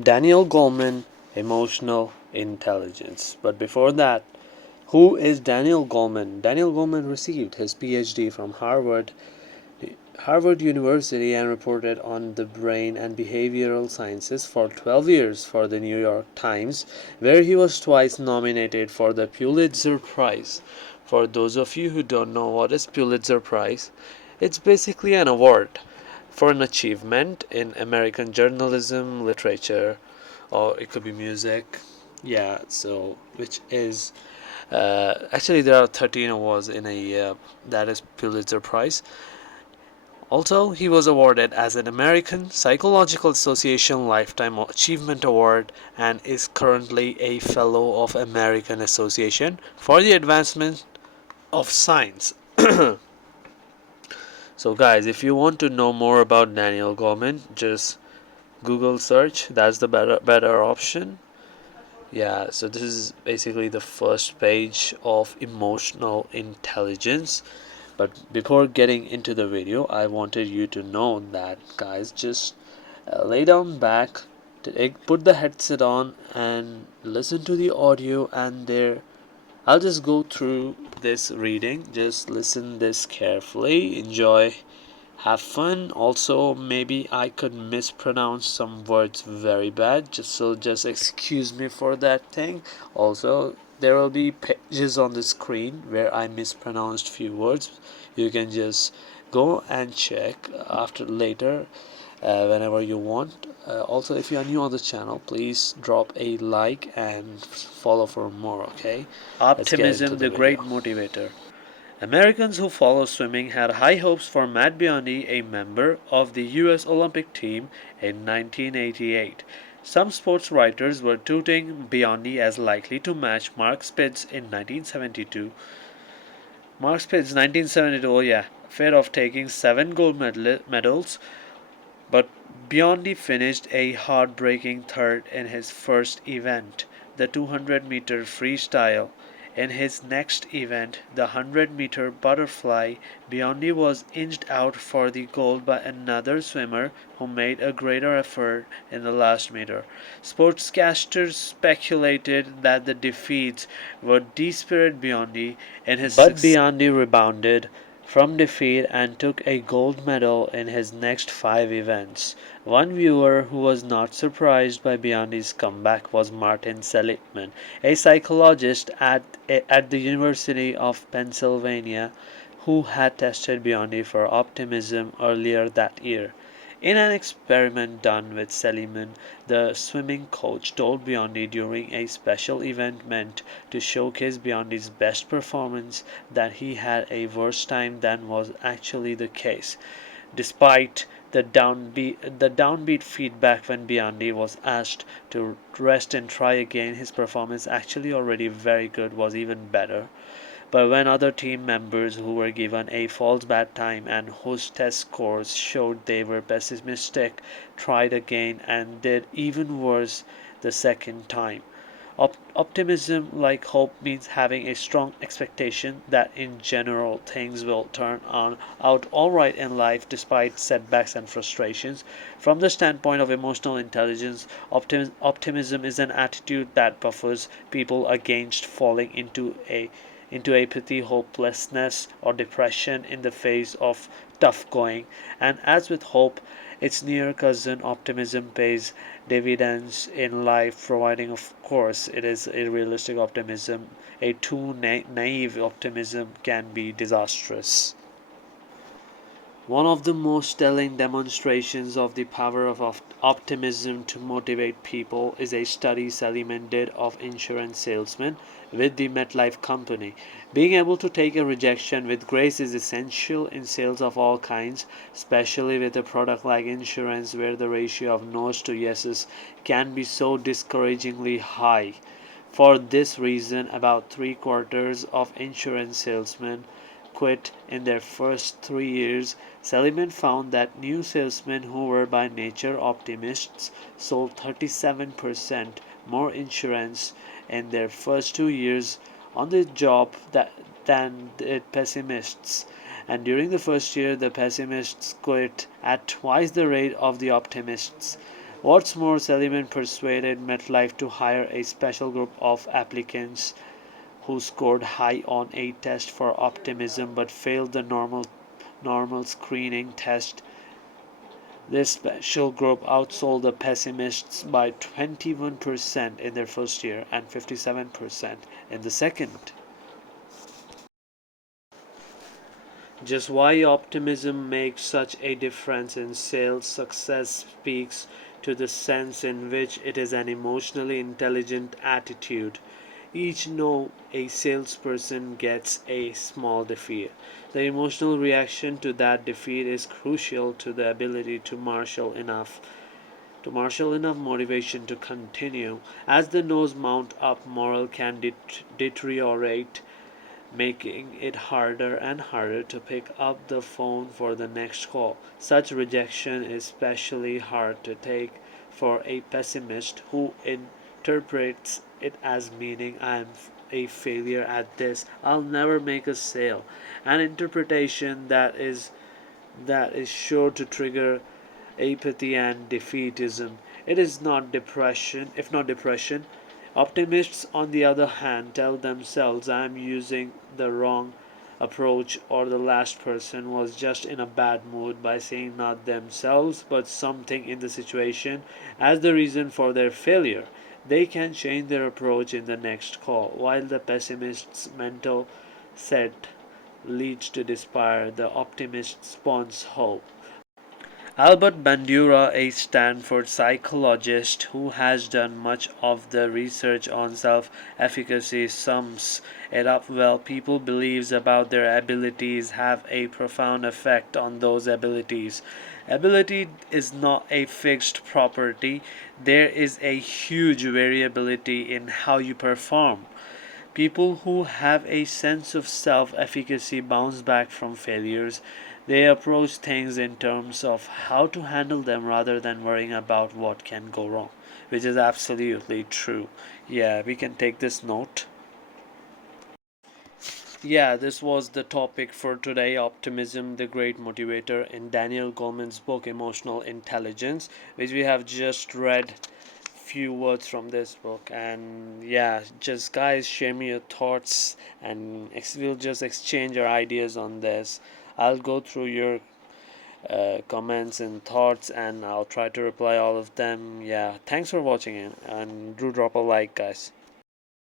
Daniel Goleman, Emotional Intelligence. But before that, who is Daniel Goleman? Daniel Goleman received his PhD from Harvard University and reported on the brain and behavioral sciences for 12 years for the New York Times, where he was twice nominated for the Pulitzer Prize. For those of you who don't know what is Pulitzer Prize, it's basically an award for an achievement in American journalism, literature, or it could be music. Yeah, so which is actually there are 13 awards in a year. That is Pulitzer Prize. Also, he was awarded as an American Psychological Association Lifetime Achievement Award and is currently a Fellow of American Association for the Advancement of Science. So guys, if you want to know more about Daniel Goleman, just Google search. That's the better option. Yeah, so this is basically the first page of emotional intelligence. But before getting into the video, I wanted you to know that, guys, just lay down back, put the headset on, and listen to the audio. And there, I'll just go through this reading. Just listen this carefully. Enjoy. Have fun. Also, maybe I could mispronounce some words very bad, just excuse me for that thing. Also, there will be pages on the screen where I mispronounced few words. You can just go and check after later, whenever you want. Also, if you are new on the channel, please drop a like and follow for more. Okay. Optimism, the great motivator. Americans who follow swimming had high hopes for Matt Biondi, a member of the U.S. Olympic team, in 1988. Some sports writers were touting Biondi as likely to match Mark Spitz in 1972. Mark Spitz, 1972, oh yeah, feared of taking 7 gold medals, but Biondi finished a heartbreaking third in his first event, the 200-meter freestyle. In his next event, the 100-meter butterfly, Biondi was inched out for the gold by another swimmer who made a greater effort in the last meter. Sportscasters speculated that the defeats would despirit Biondi in his But Biondi rebounded from defeat and took a gold medal in his next 5 events. One viewer who was not surprised by Biondi's comeback was Martin Seligman, a psychologist at the University of Pennsylvania who had tested Biondi for optimism earlier that year. In an experiment done with Seligman, the swimming coach told Biondi during a special event meant to showcase Biondi's best performance that he had a worse time than was actually the case. Despite the downbeat feedback when Biondi was asked to rest and try again, his performance, actually already very good, was even better. But when other team members who were given a false bad time and whose test scores showed they were pessimistic tried again and did even worse the second time. Optimism, like hope, means having a strong expectation that in general things will out all right in life despite setbacks and frustrations. From the standpoint of emotional intelligence, optimism is an attitude that buffers people against falling into apathy, hopelessness, or depression in the face of tough going. And as with hope, its near cousin optimism pays dividends in life, providing, of course, it is a realistic optimism. A too naive optimism can be disastrous. One of the most telling demonstrations of the power of optimism to motivate people is a study Seligman did of insurance salesmen with the MetLife company. Being able to take a rejection with grace is essential in sales of all kinds, especially with a product like insurance where the ratio of no's to yeses can be so discouragingly high. For this reason, about 3/4 of insurance salesmen quit in their first 3 years. Seligman found that new salesmen who were by nature optimists sold 37% more insurance in their first 2 years on the job than did pessimists. And during the first year, the pessimists quit at twice the rate of the optimists. What's more, Seligman persuaded MetLife to hire a special group of applicants who scored high on a test for optimism but failed the normal screening test. This special group outsold the pessimists by 21% in their first year and 57% in the second. Just why optimism makes such a difference in sales success speaks to the sense in which it is an emotionally intelligent attitude. Each know a salesperson gets a small defeat. The emotional reaction to that defeat is crucial to the ability to marshal enough motivation to continue. As the no's mount up, morale can deteriorate, making it harder and harder to pick up the phone for the next call. Such rejection is especially hard to take for a pessimist who interprets it as meaning I'm a failure at this. I'll never make a sale. An interpretation that is sure to trigger apathy and defeatism. It is not depression, if not depression. Optimists, on the other hand, tell themselves I am using the wrong approach or the last person was just in a bad mood by saying not themselves but something in the situation as the reason for their failure. They can change their approach in the next call, while the pessimist's mental set leads to despair, the optimist spawns hope. Albert Bandura, a Stanford psychologist who has done much of the research on self-efficacy, sums it up well. People believes about their abilities have a profound effect on those abilities. Ability is not a fixed property. There is a huge variability in how you perform. People who have a sense of self efficacy bounce back from failures. They approach things in terms of how to handle them rather than worrying about what can go wrong, which is absolutely true. Yeah, we can take this note. Yeah, this was the topic for today, optimism, the great motivator, in Daniel Goleman's book Emotional Intelligence, which we have just read few words from this book. And yeah, just guys, share me your thoughts and we'll just exchange our ideas on this. I'll go through your comments and thoughts and I'll try to reply all of them. Yeah, thanks for watching it and do drop a like, guys.